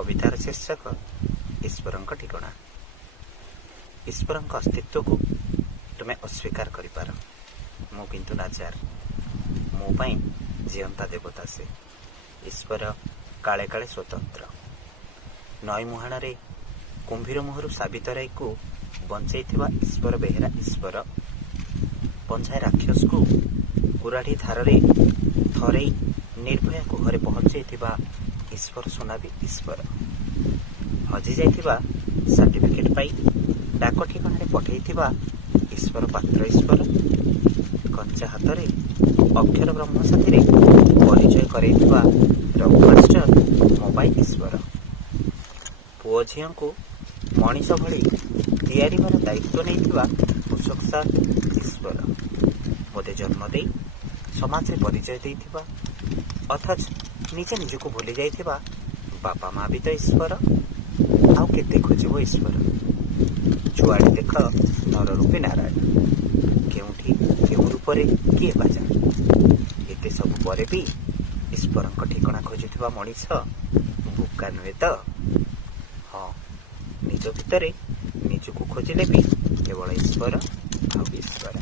कवितार शीर्षक ईश्वरଙ୍କ ठिकଣା। ईश्वरଙ୍କ अस्तित्वକୁ तुमे अस्वीकार करिपार, मु किंतु नाचार। मो पाई जीवंता देवता से। ईश्वर काले काले स्वतंत्र। नई मुहाणरे कुंभीर मुहरु साबितराई को बंचाइथिबा ईश्वर बेहेरा ईश्वर, पंझाए राक्षस को कुराढ़ी धारे थरे निर्भया गुहरे पहुंचाइथिबा ईश्वर सुनाबी ईश्वर, हजि जाइथिबा सर्टिफिकेट पाई डाक ठिकाणे पठेइथिबा ईश्वर पात्र ईश्वर, कंचा हाथरे अक्षर ब्रह्म साथी परिचय करैथिबा रघु मास्टर मोबाइल ईश्वर, पुओ झियो को मनीष भली तैयारीबार दायित्व नैथिबा पोषक साथ ईश्वर, मोते जन्म दे समाज रे परिचय देइथिबा अथच निजे निजको भूली जाइथिबा बापा माँ भी तो ईश्वर। आउ केते खोजिबो ईश्वर। जुआड़े देख नर रूपी नारायण, केउठी केउ रूपरे किए बाजा। एते सब परे भी ईश्वरଙ୍କ ठिकଣା खोजुथिबा मनीष बुका नुहे तो। हाँ, निज भितरे निजको खोजिले भी केवल ईश्वर आउ ईश्वर।